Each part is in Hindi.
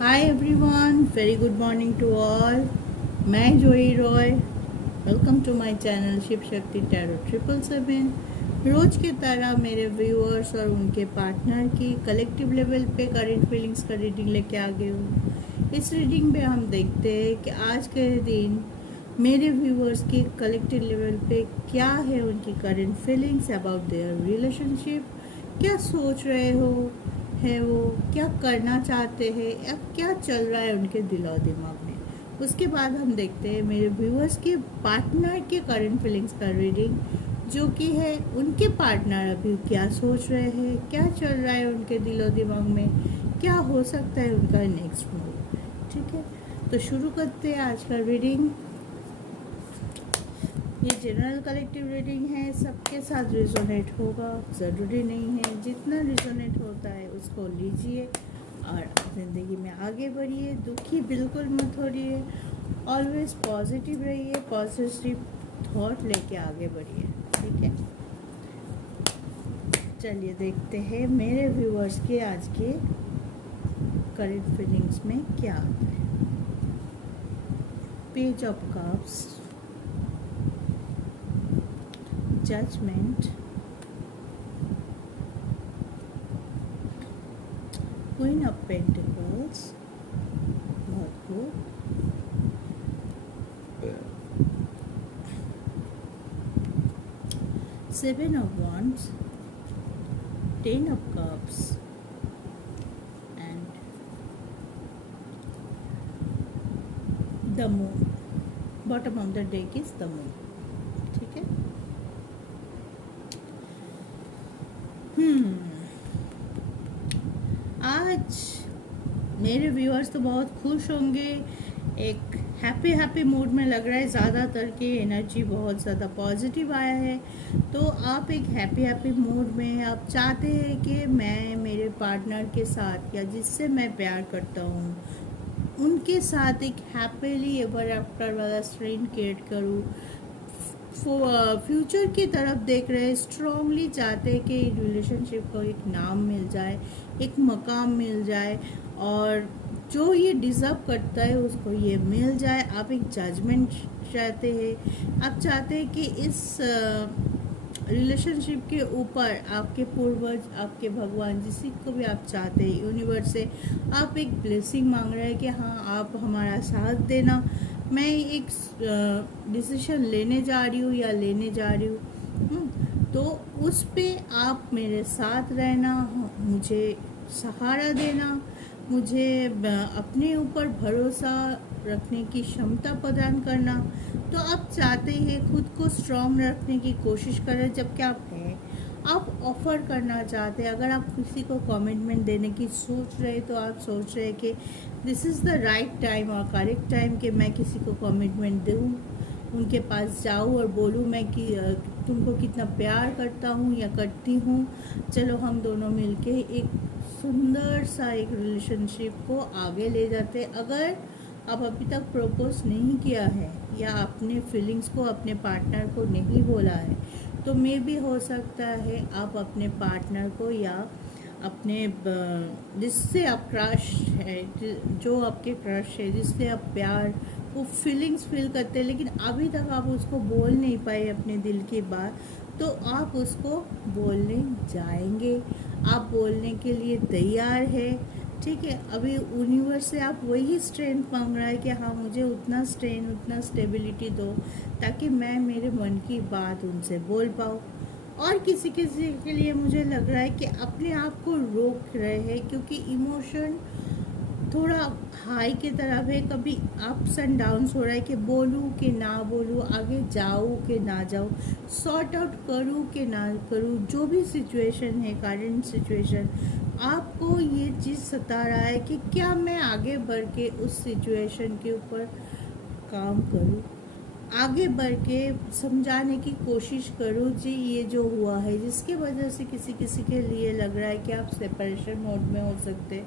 Hi everyone, very good morning to all. मैं Joy Roy. Welcome to my channel Shiv Shakti tarot 777। रोज की तरह मेरे व्यूअर्स और उनके पार्टनर की कलेक्टिव लेवल पे करेंट फीलिंग्स का रीडिंग लेके आ गई हूँ। इस रीडिंग में हम देखते हैं कि आज के दिन मेरे व्यूअर्स की कलेक्टिव लेवल पे क्या है, उनकी current feelings about their relationship, क्या सोच रहे हो है, वो क्या करना चाहते हैं या क्या चल रहा है उनके दिल और दिमाग में। उसके बाद हम देखते हैं मेरे व्यूअर्स के पार्टनर के करंट फीलिंग्स का रीडिंग, जो कि है उनके पार्टनर अभी क्या सोच रहे हैं, क्या चल रहा है उनके दिल और दिमाग में, क्या हो सकता है उनका नेक्स्ट मूव। ठीक है, तो शुरू करते हैं आज का रीडिंग। ये जनरल कलेक्टिव रीडिंग है, सबके साथ रिजोनेट होगा ज़रूरी नहीं है। जितना रिजोनेट होता है उसको लीजिए और ज़िंदगी में आगे बढ़िए। दुखी बिल्कुल मत होइए, ऑलवेज पॉजिटिव रहिए, पॉजिटिव थॉट लेके आगे बढ़िए। ठीक है, चलिए देखते हैं मेरे व्यूअर्स के आज के करंट फीलिंग्स में क्या आता है। Page of cups, judgement, queen of pentacles, बहुत good, seven of wands, ten of cups and the moon. Bottom of the deck is the moon. ठीक है, आज मेरे व्यूअर्स तो बहुत खुश होंगे, एक हैप्पी मूड में लग रहा है। ज़्यादातर की एनर्जी बहुत ज़्यादा पॉजिटिव आया है, तो आप एक हैप्पी मूड में आप चाहते हैं कि मैं मेरे पार्टनर के साथ या जिससे मैं प्यार करता हूँ उनके साथ एक हैप्पीली एवर आफ्टर वाला स्ट्रेन क्रिएट करूँ। फ्यूचर की तरफ देख रहे, स्ट्रांगली चाहते हैं कि रिलेशनशिप को एक नाम मिल जाए, एक मकाम मिल जाए और जो ये डिज़र्व करता है उसको ये मिल जाए। आप एक जजमेंट चाहते हैं, आप चाहते हैं कि इस रिलेशनशिप के ऊपर आपके पूर्वज, आपके भगवान, जिसी को भी आप चाहते हैं, यूनिवर्स से आप एक ब्लेसिंग मांग रहे हैं कि हाँ आप हमारा साथ देना, मैं एक डिसीजन लेने जा रही हूँ या लेने जा रही हूँ। तो उस पे आप मेरे साथ रहना, मुझे सहारा देना, मुझे अपने ऊपर भरोसा रखने की क्षमता प्रदान करना। तो आप चाहते हैं खुद को स्ट्रॉन्ग रखने की कोशिश करें, जबकि आप हैं, आप ऑफ़र करना चाहते हैं। अगर आप किसी को कमिटमेंट देने की सोच रहे तो आप सोच रहे हैं कि this is the right time और करेक्ट टाइम कि मैं किसी को कमिटमेंट दूँ, उनके पास जाऊँ और बोलूँ मैं कि तुमको कितना प्यार करता हूँ या करती हूँ, चलो हम दोनों मिलके एक सुंदर सा एक रिलेशनशिप को आगे ले जाते। अगर आप अभी तक प्रपोज नहीं किया है या अपने फीलिंग्स को अपने पार्टनर को नहीं बोला है, तो मे भी हो सकता है आप अपने पार्टनर को या अपने जिससे आप क्रश है, जो आपके क्रश है, जिससे आप प्यार, वो फीलिंग्स फील करते हैं, लेकिन अभी तक आप उसको बोल नहीं पाए अपने दिल की बात, तो आप उसको बोलने जाएंगे। आप बोलने के लिए तैयार है। ठीक है, अभी यूनिवर्स से आप वही स्ट्रेंथ मांग रहा है कि हाँ मुझे उतना स्ट्रेंथ, उतना स्टेबिलिटी दो ताकि मैं मेरे मन की बात उनसे बोल पाऊँ। और किसी किसी के लिए मुझे लग रहा है कि अपने आप को रोक रहे हैं, क्योंकि इमोशन थोड़ा हाई की तरफ है, कभी अप्स एंड डाउन्स हो रहा है कि बोलूँ कि ना बोलूँ, आगे जाऊँ कि ना जाऊँ, सॉर्ट आउट करूँ कि ना करूँ। जो भी सिचुएशन है, करंट सिचुएशन, आपको ये चीज़ सता रहा है कि क्या मैं आगे बढ़ के उस सिचुएशन के ऊपर काम करूँ, आगे बढ़ के समझाने की कोशिश करूँ जी ये जो हुआ है, जिसके वजह से किसी किसी के लिए लग रहा है कि आप सेपरेशन मोड में हो सकते,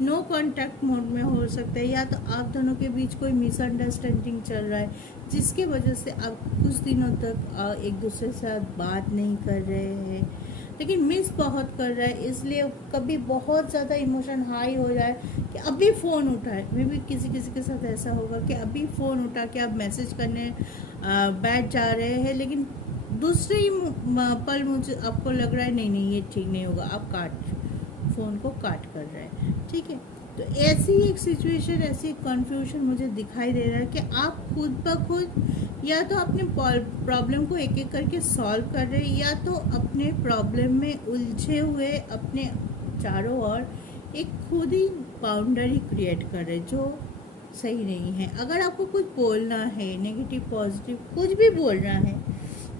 नो कांटेक्ट मोड में हो सकते हैं, या तो आप दोनों के बीच कोई मिसअंडरस्टैंडिंग चल रहा है जिसके वजह से आप कुछ दिनों तक एक दूसरे के साथ बात नहीं कर रहे हैं। लेकिन मिस बहुत कर रहा है, इसलिए कभी बहुत ज़्यादा इमोशन हाई हो जाए कि अभी फ़ोन उठाए। मे भी किसी किसी के साथ ऐसा होगा कि अभी फ़ोन उठा के आप मैसेज करने बैठ जा रहे हैं, लेकिन दूसरे ही पल मुझे आपको लग रहा है नहीं नहीं ये ठीक नहीं होगा, आप फ़ोन को काट कर रहे हैं। ठीक है, तो ऐसी एक सिचुएशन, ऐसी कन्फ्यूजन मुझे दिखाई दे रहा है कि आप खुद ब खुद या तो अपने प्रॉब्लम को एक एक करके सॉल्व कर रहे हैं, या तो अपने प्रॉब्लम में उलझे हुए अपने चारों ओर एक खुद ही बाउंड्री क्रिएट कर रहे हैं, जो सही नहीं है। अगर आपको कुछ बोलना है, नेगेटिव पॉजिटिव कुछ भी बोलना है,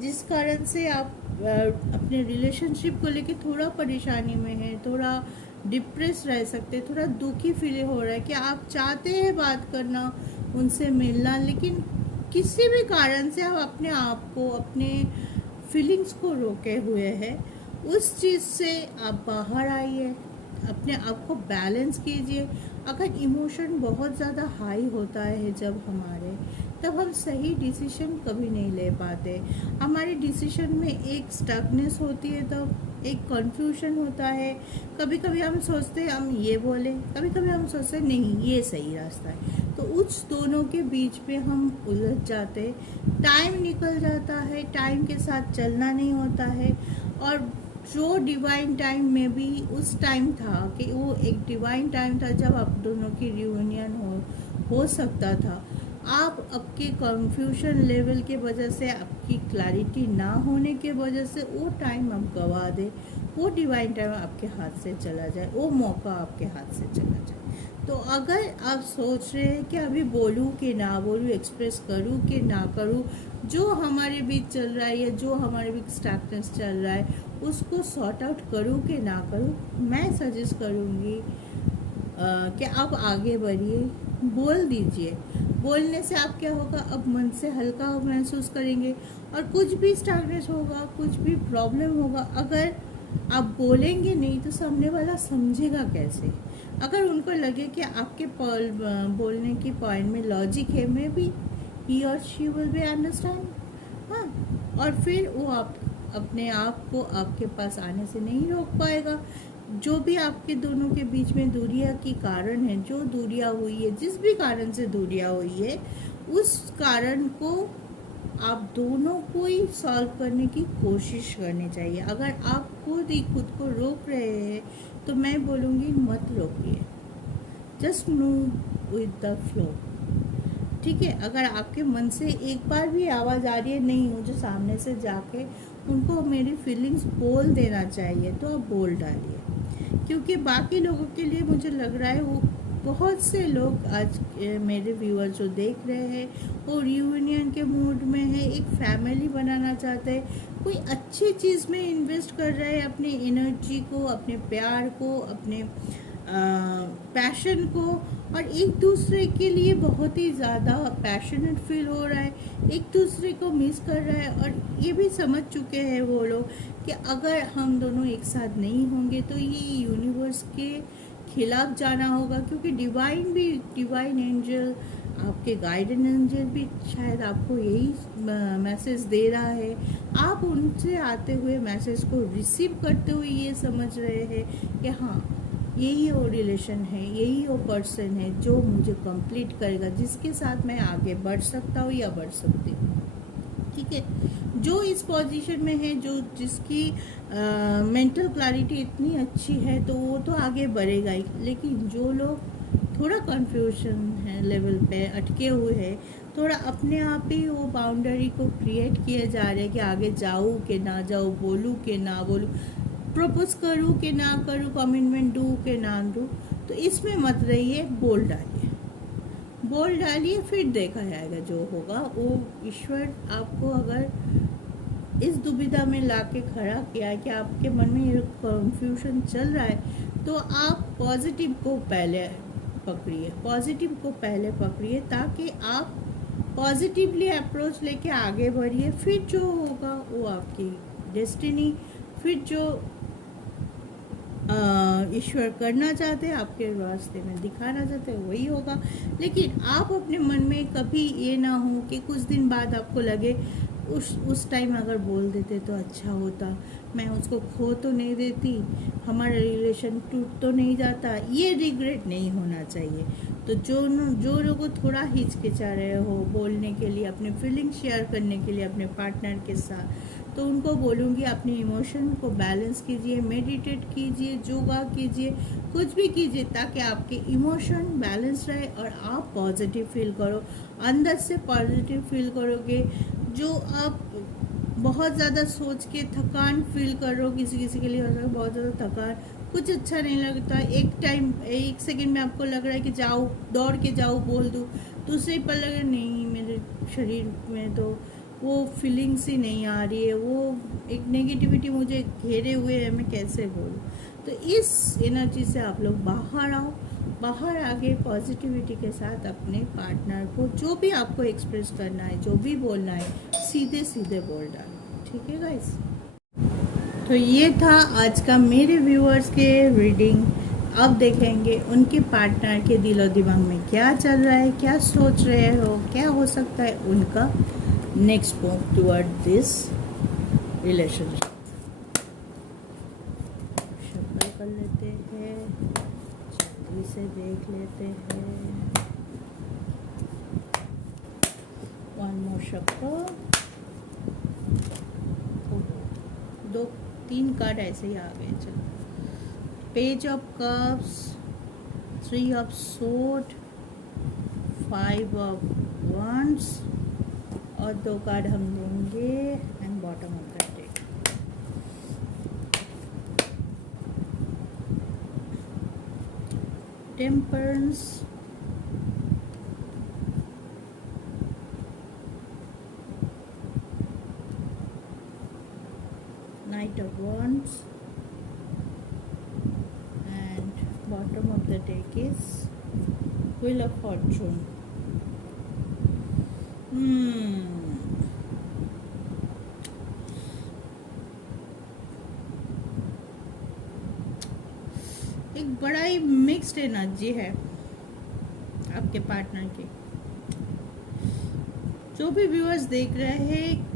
जिस कारण से आप अपने रिलेशनशिप को लेके थोड़ा परेशानी में है, थोड़ा डिप्रेस रह सकते, थोड़ा दुखी फील हो रहा है कि आप चाहते हैं बात करना, उनसे मिलना, लेकिन किसी भी कारण से आप अपने आप को, अपने फीलिंग्स को रोके हुए हैं, उस चीज़ से आप बाहर आइए, अपने आप को बैलेंस कीजिए। अगर इमोशन बहुत ज़्यादा हाई होता है जब हमारे, तब हम सही डिसीजन कभी नहीं ले पाते। हमारे डिसीजन में एक स्टकनेस होती है, तब एक कन्फ्यूजन होता है। कभी कभी हम सोचते हैं हम ये बोलें, कभी कभी हम सोचते हैं नहीं ये सही रास्ता है, तो उस दोनों के बीच में हम उलझ जाते। टाइम निकल जाता है, टाइम के साथ चलना नहीं होता है। और जो डिवाइन टाइम में भी उस टाइम था कि वो एक डिवाइन टाइम था जब आप दोनों की रियूनियन हो सकता था। आप आपके कन्फ्यूजन लेवल के वजह से, आपकी क्लैरिटी ना होने के वजह से वो टाइम आप गवा दे, वो डिवाइन टाइम आपके हाथ से चला जाए, वो मौका आपके हाथ से चला जाए। तो अगर आप सोच रहे हैं कि अभी बोलूँ कि ना बोलूँ, एक्सप्रेस करूँ कि ना करूँ, जो हमारे बीच चल रहा है या जो हमारे बीच स्टैगनेंस चल रहा है उसको सॉर्ट आउट करूँ कि ना करूँ, मैं सजेस्ट करूँगी कि आप आगे बढ़िए, बोल दीजिए। बोलने से आप क्या होगा, अब मन से हल्का महसूस करेंगे। और कुछ भी स्टैगनेंस होगा, कुछ भी प्रॉब्लम होगा, अगर आप बोलेंगे नहीं तो सामने वाला समझेगा कैसे। अगर उनको लगे कि आपके बोलने की पॉइंट में लॉजिक है, मे बी ही और शी विल बी अंडरस्टैंड। हाँ, और फिर वो आप अपने आप को आपके पास आने से नहीं रोक पाएगा। जो भी आपके दोनों के बीच में दूरियां की कारण है, जो दूरियां हुई है, जिस भी कारण से दूरियां हुई है, उस कारण को आप दोनों को ही सॉल्व करने की कोशिश करनी चाहिए। अगर आप खुद ही खुद को रोक रहे हैं तो मैं बोलूँगी मत रोकिए, just move with the flow. ठीक है, अगर आपके मन से एक बार भी आवाज़ आ रही है नहीं, मुझे सामने से जाके उनको मेरी फीलिंग्स बोल देना चाहिए, तो आप बोल डालिए। क्योंकि बाकी लोगों के लिए मुझे लग रहा है वो बहुत से लोग आज मेरे व्यूअर जो देख रहे हैं वो रियूनियन के मूड में है, एक फैमिली बनाना चाहते हैं, कोई अच्छी चीज़ में इन्वेस्ट कर रहे हैं, अपनी एनर्जी को, अपने प्यार को, अपने पैशन को, और एक दूसरे के लिए बहुत ही ज़्यादा पैशनेट फील हो रहा है, एक दूसरे को मिस कर रहा है। और ये भी समझ चुके हैं वो लोग कि अगर हम दोनों एक साथ नहीं होंगे तो ये यूनिवर्स के खिलाफ जाना होगा, क्योंकि डिवाइन एंजल, आपके गाइडेंस एंजल भी शायद आपको यही मैसेज दे रहा है। आप उनसे आते हुए मैसेज को रिसीव करते हुए ये समझ रहे हैं कि हाँ, यही वो रिलेशन है, यही वो पर्सन है जो मुझे कंप्लीट करेगा, जिसके साथ मैं आगे बढ़ सकता हूँ या बढ़ सकती हूँ। ठीक है, जो इस पोजीशन में है, जो जिसकी मेंटल क्लैरिटी इतनी अच्छी है, तो वो तो आगे बढ़ेगा ही। लेकिन जो लोग थोड़ा कंफ्यूजन है लेवल पे अटके हुए हैं, थोड़ा अपने आप ही वो बाउंड्री को क्रिएट किए जा रहे हैं कि आगे जाऊँ कि ना जाऊँ, बोलूँ कि ना बोलूँ, प्रपोज करूँ कि ना करूँ, कमिटमेंट दूँ कि ना दूँ, तो इसमें मत रहिए, बोल डालिए, फिर देखा जाएगा जो होगा। वो ईश्वर आपको अगर इस दुविधा में लाके खड़ा किया है कि आपके मन में ये कन्फ्यूजन चल रहा है, तो आप पॉजिटिव को पहले पकड़िए, ताकि आप पॉजिटिवली अप्रोच लेके आगे बढ़िए। फिर जो होगा वो आपकी डेस्टिनी, फिर जो ईश्वर करना चाहते हैं, आपके रास्ते में दिखाना चाहते हैं, वही होगा। लेकिन आप अपने मन में कभी ये ना हो कि कुछ दिन बाद आपको लगे उस टाइम अगर बोल देते तो अच्छा होता, मैं उसको खो तो नहीं देती, हमारा रिलेशन टूट तो नहीं जाता। ये रिग्रेट नहीं होना चाहिए। तो जो लोगों थोड़ा हिचकिचा रहे हो बोलने के लिए, अपने फीलिंग शेयर करने के लिए अपने पार्टनर के साथ, तो उनको बोलूँगी अपने इमोशन को बैलेंस कीजिए, मेडिटेट कीजिए, योगा कीजिए, कुछ भी कीजिए ताकि आपके इमोशन बैलेंस रहे और आप पॉजिटिव फील करो। अंदर से पॉजिटिव फील करोगे। जो आप बहुत ज़्यादा सोच के थकान फील कर रहे हो, किसी किसी के लिए हो सकता है बहुत ज़्यादा थकान, कुछ अच्छा नहीं लगता, एक सेकंड में आपको लग रहा है कि जाओ दौड़ के जाओ बोल दूँ, दूसरे पल लग रहा है नहीं मेरे शरीर में तो वो फीलिंग्स ही नहीं आ रही है, वो एक नेगेटिविटी मुझे घेरे हुए है, मैं कैसे बोलूँ। तो इस एनर्जी से आप लोग बाहर आओ, बाहर आके पॉजिटिविटी के साथ अपने पार्टनर को जो भी आपको एक्सप्रेस करना है, जो भी बोलना है, सीधे सीधे बोल डालो। ठीक है गाइस। तो ये था आज का मेरे व्यूअर्स के रीडिंग। अब देखेंगे उनके पार्टनर के दिलो दिमाग में क्या चल रहा है, क्या सोच रहे हो, क्या हो सकता है उनका next move toward this relationship. Shuffle कर लेते हैं, जल्दी से देख लेते हैं। One more shuffle. दो तीन कार्ड ऐसे ही आ गए। चलो, page of cups, 3 of sword, 5 of wands और 2 कार्ड हम लेंगे and bottom of the deck. Temperance, Knight of Wands and bottom of the deck is Wheel of Fortune. एक बड़ा ही मिक्स्ड एनर्जी है आपके पार्टनर की। जो भी व्यूअर्स देख रहे हैं,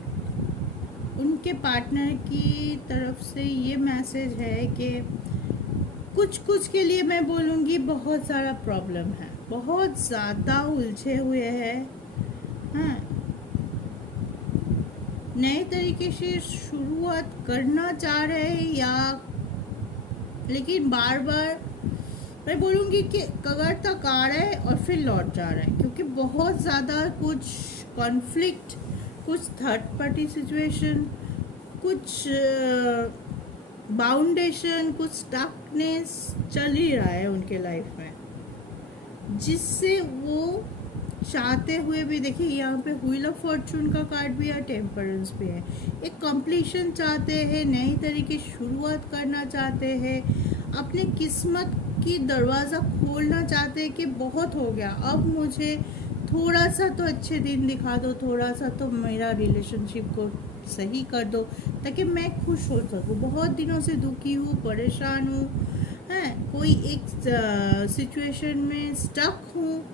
उनके पार्टनर की तरफ से ये मैसेज है कि कुछ के लिए मैं बोलूँगी बहुत सारा प्रॉब्लम है, बहुत ज़्यादा उलझे हुए हैं। हाँ, नए तरीके से शुरुआत करना चाह रहे हैं या लेकिन बार बार मैं बोलूँगी कि कगार तक आ रहा है और फिर लौट जा रहा है, क्योंकि बहुत ज़्यादा कुछ कॉन्फ्लिक्ट, कुछ थर्ड पार्टी सिचुएशन, कुछ बाउंडेशन, कुछ स्टकनेस चल ही रहा है उनके लाइफ में, जिससे वो चाहते हुए भी, देखिए यहाँ पे व्हील ऑफ फॉर्चून का कार्ड भी है, टेम्परेंस भी है। एक कंप्लीशन चाहते हैं, नई तरीके शुरुआत करना चाहते हैं, अपने किस्मत की दरवाज़ा खोलना चाहते हैं कि बहुत हो गया, अब मुझे थोड़ा सा तो अच्छे दिन दिखा दो, थोड़ा सा तो मेरा रिलेशनशिप को सही कर दो ताकि मैं खुश हो सकूँ। बहुत दिनों से दुखी हूँ, परेशान हूँ, हैं, कोई एक सिचुएशन में स्टक हूँ,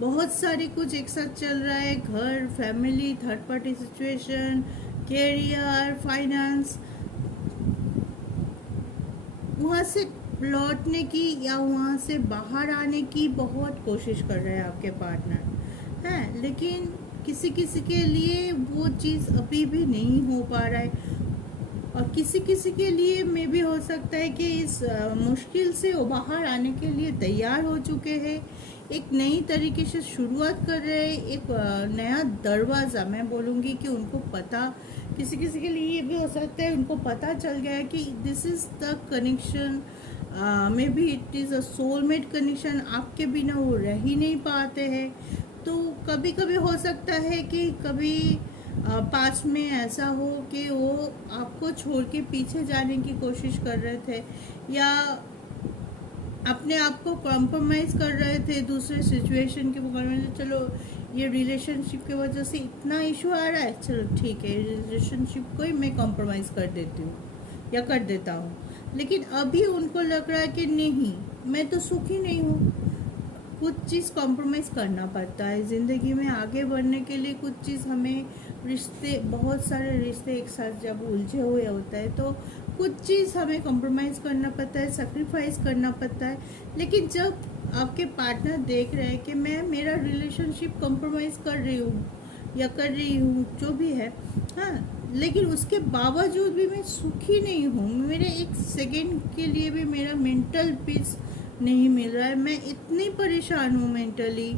बहुत सारे कुछ एक साथ चल रहा है, घर, family, third party situation, career, finance, वहाँ से लौटने की या वहाँ से बाहर आने की बहुत कोशिश कर रहे हैं आपके पार्टनर हैं, लेकिन किसी किसी के लिए वो चीज़ अभी भी नहीं हो पा रहा है, और किसी किसी के लिए में भी हो सकता है कि इस मुश्किल से वो बाहर आने के लिए तैयार हो चुके हैं, एक नई तरीके से शुरुआत कर रहे हैं, एक नया दरवाज़ा। मैं बोलूँगी कि उनको पता, किसी किसी के लिए ये भी हो सकता है उनको पता चल गया है कि this is the connection, may be it is a soulmate connection, आपके बिना वो रह ही नहीं पाते हैं। तो कभी कभी हो सकता है कि कभी पास में ऐसा हो कि वो आपको छोड़ के पीछे जाने की कोशिश कर रहे थे, या अपने आप को कॉम्प्रोमाइज़ कर रहे थे दूसरे सिचुएशन के मुकाबले में। चलो ये रिलेशनशिप की वजह से इतना इशू आ रहा है, चलो ठीक है रिलेशनशिप को ही मैं कॉम्प्रोमाइज़ कर देती हूँ या कर देता हूँ, लेकिन अभी उनको लग रहा है कि नहीं, मैं तो सुखी नहीं हूँ, कुछ चीज़ कॉम्प्रोमाइज़ करना पड़ता है ज़िंदगी में आगे बढ़ने के लिए। कुछ चीज़ हमें रिश्ते, बहुत सारे रिश्ते एक साथ जब उलझे हुए होते हैं तो कुछ चीज़ हमें कॉम्प्रोमाइज़ करना पड़ता है, सेक्रीफाइस करना पड़ता है। लेकिन जब आपके पार्टनर देख रहे हैं कि मैं मेरा रिलेशनशिप कॉम्प्रोमाइज़ कर रही हूँ या कर रही हूँ, जो भी है, हाँ, लेकिन उसके बावजूद भी मैं सुखी नहीं हूँ, मेरे एक सेकंड के लिए भी मेरा मेंटल पीस नहीं मिल रहा है, मैं इतनी परेशान हूँ मेंटली,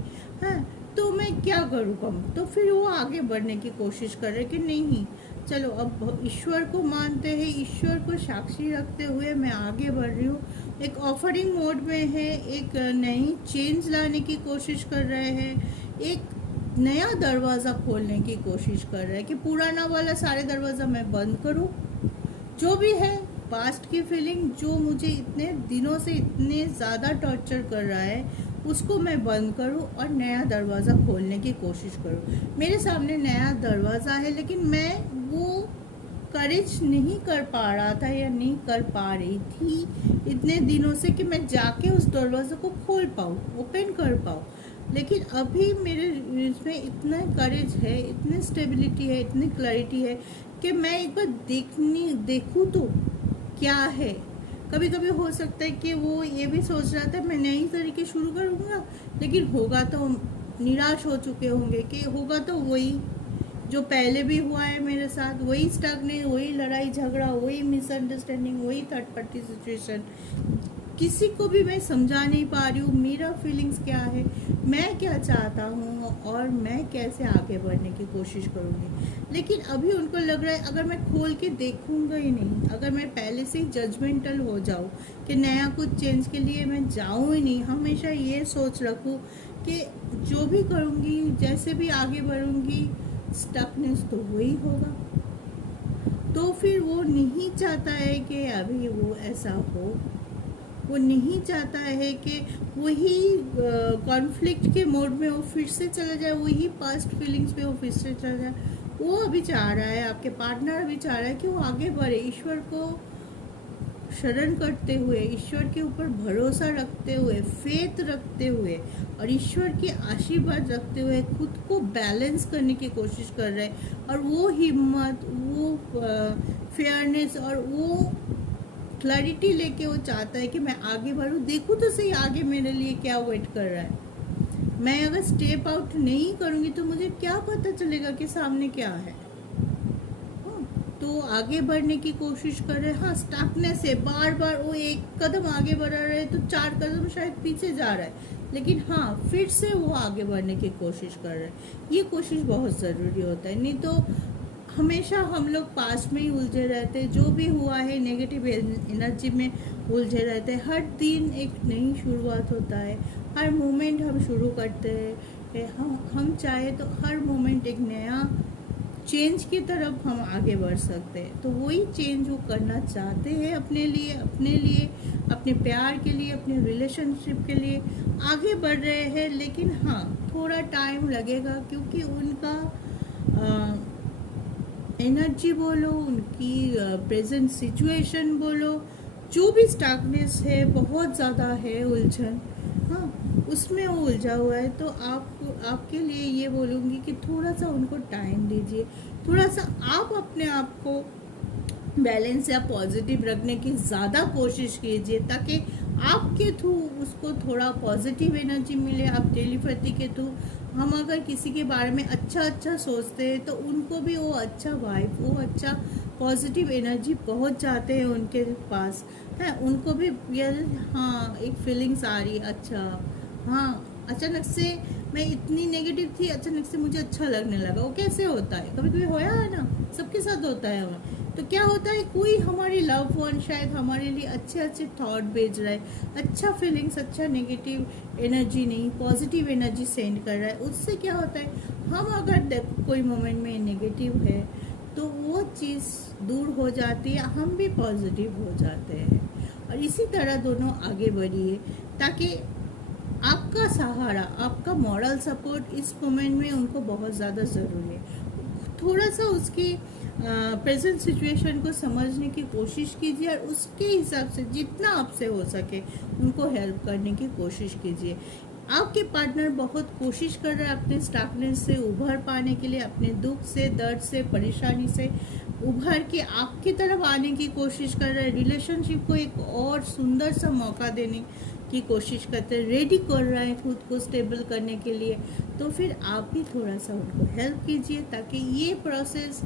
हाँ, तो मैं क्या करूँ कम। तो फिर वो आगे बढ़ने की कोशिश कर रहे कि नहीं, चलो अब ईश्वर को मानते हैं, ईश्वर को साक्षी रखते हुए मैं आगे बढ़ रही हूँ। एक ऑफरिंग मोड में है, एक नई चेंज लाने की कोशिश कर रहे हैं, एक नया दरवाज़ा खोलने की कोशिश कर रहे हैं कि पुराना वाला सारे दरवाज़ा मैं बंद करूँ। जो भी है पास्ट की फीलिंग जो मुझे इतने दिनों से इतने ज़्यादा टॉर्चर कर रहा है, उसको मैं बंद करूं और नया दरवाज़ा खोलने की कोशिश करूं। मेरे सामने नया दरवाज़ा है, लेकिन मैं वो करेज नहीं कर पा रहा था या नहीं कर पा रही थी इतने दिनों से कि मैं जाके उस दरवाज़े को खोल पाऊँ, ओपन कर पाऊँ। लेकिन अभी मेरे इसमें इतना करेज है, इतनी स्टेबिलिटी है, इतनी क्लैरिटी है कि मैं एक बार देखूँ तो क्या है। कभी कभी हो सकता है कि वो ये भी सोच रहा था मैं नई तरीके शुरू करूँगा, लेकिन होगा तो निराश हो चुके होंगे कि होगा तो वही जो पहले भी हुआ है मेरे साथ, वही स्टगनेट, वही लड़ाई झगड़ा, वही मिसअंडरस्टैंडिंग, वही थर्ड पार्टी सिचुएशन। किसी को भी मैं समझा नहीं पा रही हूँ मेरा फीलिंग्स क्या है, मैं क्या चाहता हूँ और मैं कैसे आगे बढ़ने की कोशिश करूँगी। लेकिन अभी उनको लग रहा है अगर मैं खोल के देखूँगा ही नहीं, अगर मैं पहले से ही जजमेंटल हो जाऊँ कि नया कुछ चेंज के लिए मैं जाऊँ ही नहीं, हमेशा ये सोच रखूँ कि जो भी करूँगी, जैसे भी आगे बढ़ूँगी, स्टकनेस तो वही होगा। तो फिर वो नहीं चाहता है कि अभी वो ऐसा हो, वो नहीं चाहता है कि वही कॉन्फ्लिक्ट के मोड में वो फिर से चला जाए, वही पास्ट फीलिंग्स पे वो फिर से चला जाए। वो अभी चाह रहा है, आपके पार्टनर अभी चाह रहा है कि वो आगे बढ़े, ईश्वर को शरण करते हुए, ईश्वर के ऊपर भरोसा रखते हुए, फेथ रखते हुए और ईश्वर की आशीर्वाद रखते हुए खुद को बैलेंस करने की कोशिश कर रहे हैं। और वो हिम्मत, वो फेयरनेस और वो क्लैरिटी लेके वो चाहता है कि मैं आगे बढ़ूँ, देखूँ तो सही आगे मेरे लिए क्या वेट कर रहा है। मैं अगर स्टेप आउट नहीं करूँगी तो मुझे क्या पता चलेगा कि सामने क्या है। तो आगे बढ़ने की कोशिश कर रहे हैं, हाँ, स्टकनेस है, बार बार वो एक कदम आगे बढ़ रहा है तो 4 कदम शायद पीछे जा रहा है, लेकिन हाँ फिर से वो आगे बढ़ने की कोशिश कर रहे हैं। ये कोशिश बहुत ज़रूरी होता है, नहीं तो हमेशा हम लोग पास्ट में ही उलझे रहते हैं, जो भी हुआ है नेगेटिव एनर्जी में उलझे रहते हैं। हर दिन एक नई शुरुआत होता है, हर मोमेंट हम शुरू करते हैं, हम चाहे तो हर मोमेंट एक नया चेंज की तरफ हम आगे बढ़ सकते हैं। तो वही चेंज वो करना चाहते हैं अपने लिए, अपने प्यार के लिए, अपने रिलेशनशिप के लिए आगे बढ़ रहे हैं। लेकिन हाँ, थोड़ा टाइम लगेगा, क्योंकि उनका एनर्जी बोलो, उनकी प्रेजेंट सिचुएशन बोलो, जो भी स्टकनेस है, बहुत ज़्यादा है उलझन, हाँ, उसमें वो उलझा हुआ है। तो आपके लिए ये बोलूँगी कि थोड़ा सा उनको टाइम दीजिए, थोड़ा सा आप अपने आप को बैलेंस या पॉजिटिव रखने की ज़्यादा कोशिश कीजिए, ताकि आपके थ्रू उसको थोड़ा पॉजिटिव एनर्जी मिले। आप टेलीपैथी के थ्रू, हम अगर किसी के बारे में अच्छा सोचते हैं तो उनको भी वो अच्छा वाइब, वो अच्छा पॉजिटिव एनर्जी पहुंच जाते हैं उनके पास, है, उनको भी यार हाँ एक फीलिंग्स आ रही है, अच्छा हाँ, अचानक से मैं इतनी नेगेटिव थी, अचानक से मुझे अच्छा लगने लगा। वो कैसे होता है, कभी कभी होया है ना, सबके साथ होता है हमें। तो क्या होता है, कोई हमारी लव वन शायद हमारे लिए अच्छे थॉट भेज रहा है, अच्छा फीलिंग्स, अच्छा नेगेटिव एनर्जी नहीं, पॉजिटिव एनर्जी सेंड कर रहा है। उससे क्या होता है, हम अगर कोई मोमेंट में नेगेटिव है तो वो चीज़ दूर हो जाती है, हम भी पॉजिटिव हो जाते हैं। और इसी तरह दोनों आगे बढ़िए, ताकि आपका सहारा, आपका मॉरल सपोर्ट इस मोमेंट में उनको बहुत ज़्यादा ज़रूरी है। थोड़ा सा उसकी प्रेजेंट सिचुएशन को समझने की कोशिश कीजिए और उसके हिसाब से जितना आपसे हो सके उनको हेल्प करने की कोशिश कीजिए। आपके पार्टनर बहुत कोशिश कर रहे हैं अपने स्टकनेस से उभर पाने के लिए, अपने दुख से, दर्द से, परेशानी से उभर के आपकी तरफ आने की कोशिश कर रहे हैं। रिलेशनशिप को एक और सुंदर सा मौका देने की कोशिश करते हैं, रेडी कर रहे हैं खुद को स्टेबल करने के लिए। तो फिर आप भी थोड़ा सा उनको हेल्प कीजिए ताकि ये प्रोसेस,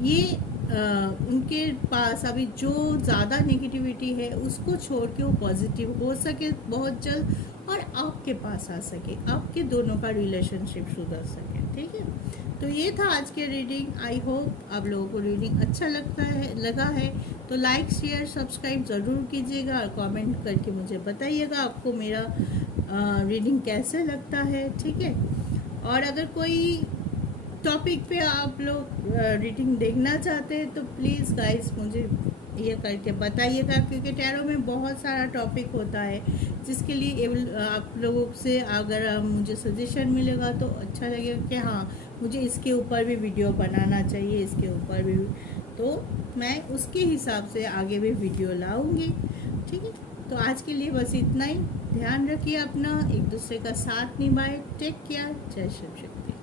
ये उनके पास अभी जो ज़्यादा नेगेटिविटी है उसको छोड़ के वो पॉजिटिव हो सके बहुत जल्द और आपके पास आ सके, आपके दोनों का रिलेशनशिप सुधर सके। ठीक है, तो ये था आज के रीडिंग। आई होप आप लोगों को रीडिंग अच्छा लगा है तो लाइक शेयर सब्सक्राइब ज़रूर कीजिएगा और कमेंट करके मुझे बताइएगा आपको मेरा रीडिंग कैसे लगता है। ठीक है, और अगर कोई टॉपिक पे आप लोग रीडिंग देखना चाहते हैं तो प्लीज़ गाइस मुझे ये करके बताइएगा, क्योंकि टैरो में बहुत सारा टॉपिक होता है जिसके लिए आप लोगों से अगर मुझे सजेशन मिलेगा तो अच्छा लगेगा कि हाँ मुझे इसके ऊपर भी वीडियो बनाना चाहिए, इसके ऊपर भी, तो मैं उसके हिसाब से आगे भी वीडियो लाऊंगी। ठीक है, तो आज के लिए बस इतना ही। ध्यान रखिए अपना, एक दूसरे का साथ निभाए। Take care. जय शिव शक्ति।